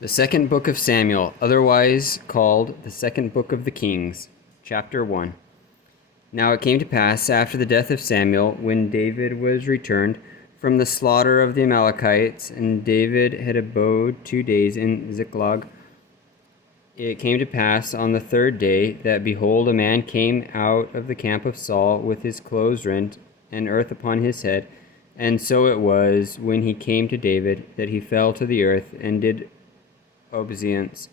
The second book of Samuel, otherwise called the second book of the Kings, chapter 1. Now it came to pass after the death of Samuel, when David was returned from the slaughter of the Amalekites, and David had abode 2 days in Ziklag. It came to pass on the third day that, behold, a man came out of the camp of Saul with his clothes rent and earth upon his head. And so it was, when he came to David, that he fell to the earth and did obeisance.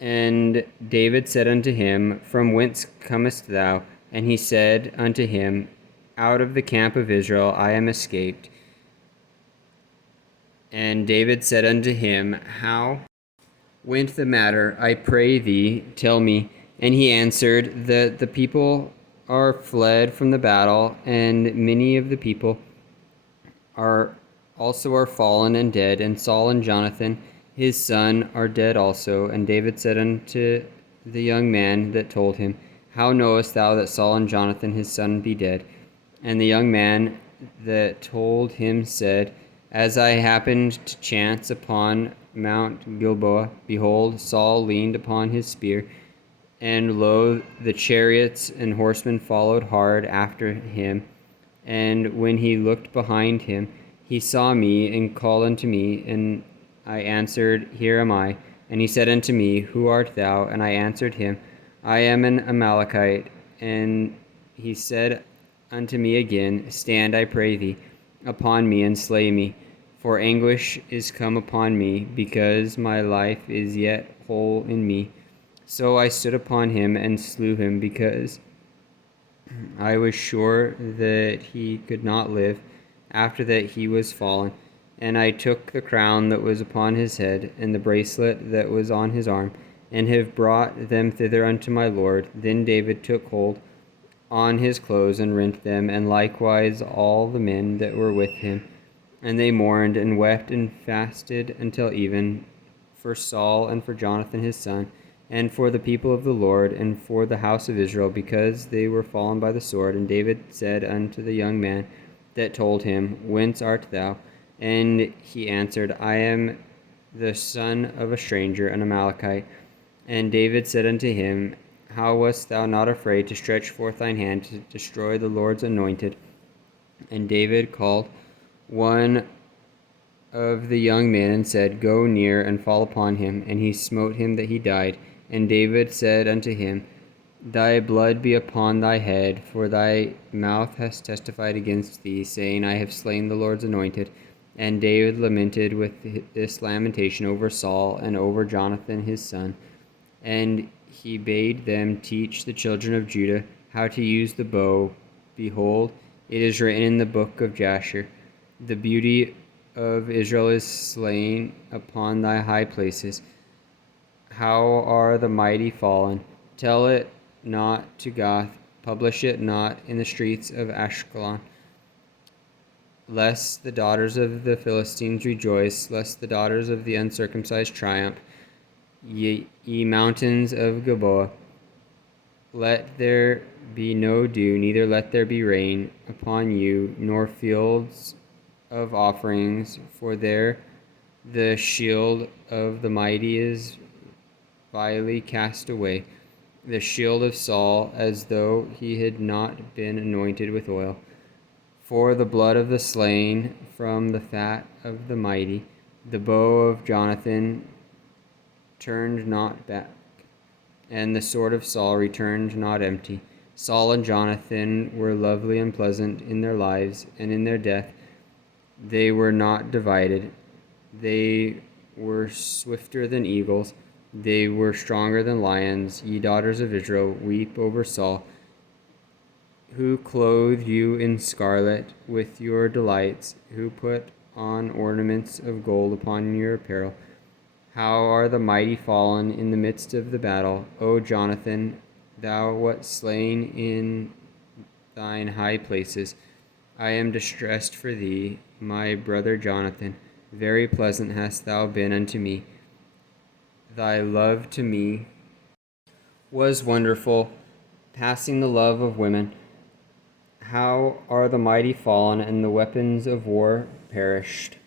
And David said unto him, From whence comest thou? And he said unto him, Out of the camp of Israel I am escaped. And David said unto him, How went the matter? I pray thee, tell me. And he answered, That the people are fled from the battle, and many of the people are fallen and dead, and Saul and Jonathan his son are dead also. And David said unto the young man that told him, How knowest thou that Saul and Jonathan his son be dead? And the young man that told him said, As I happened to chance upon Mount Gilboa, behold, Saul leaned upon his spear, and lo, the chariots and horsemen followed hard after him. And when he looked behind him, he saw me, and called unto me, and I answered, Here am I. And he said unto me, Who art thou? And I answered him, I am an Amalekite. And he said unto me again, Stand, I pray thee, upon me, and slay me. For anguish is come upon me, because my life is yet whole in me. So I stood upon him, and slew him, because I was sure that he could not live after that he was fallen. And I took the crown that was upon his head, and the bracelet that was on his arm, and have brought them thither unto my Lord. Then David took hold on his clothes, and rent them, and likewise all the men that were with him. And they mourned, and wept, and fasted until even, for Saul, and for Jonathan his son, and for the people of the Lord, and for the house of Israel, because they were fallen by the sword. And David said unto the young man that told him, Whence art thou? And he answered, I am the son of a stranger, an Amalekite. And David said unto him, How wast thou not afraid to stretch forth thine hand to destroy the Lord's anointed? And David called one of the young men, and said, Go near, and fall upon him. And he smote him that he died. And David said unto him, Thy blood be upon thy head, for thy mouth has testified against thee, saying, I have slain the Lord's anointed. And David lamented with this lamentation over Saul and over Jonathan his son. And he bade them teach the children of Judah how to use the bow. Behold, it is written in the book of Jasher, The beauty of Israel is slain upon thy high places. How are the mighty fallen? Tell it not to Gath, publish it not in the streets of Ashkelon. Lest the daughters of the Philistines rejoice, lest the daughters of the uncircumcised triumph. Ye mountains of Gilboa, let there be no dew, neither let there be rain upon you, nor fields of offerings, for there the shield of the mighty is vilely cast away, the shield of Saul, as though he had not been anointed with oil. For the blood of the slain from the fat of the mighty, the bow of Jonathan turned not back, and the sword of Saul returned not empty. Saul and Jonathan were lovely and pleasant in their lives, and in their death they were not divided. They were swifter than eagles, they were stronger than lions. Ye daughters of Israel, weep over Saul, who clothed you in scarlet with your delights, who put on ornaments of gold upon your apparel. How are the mighty fallen in the midst of the battle? O Jonathan, thou wast slain in thine high places. I am distressed for thee, my brother Jonathan. Very pleasant hast thou been unto me. Thy love to me was wonderful, passing the love of women. How are the mighty fallen, and the weapons of war perished?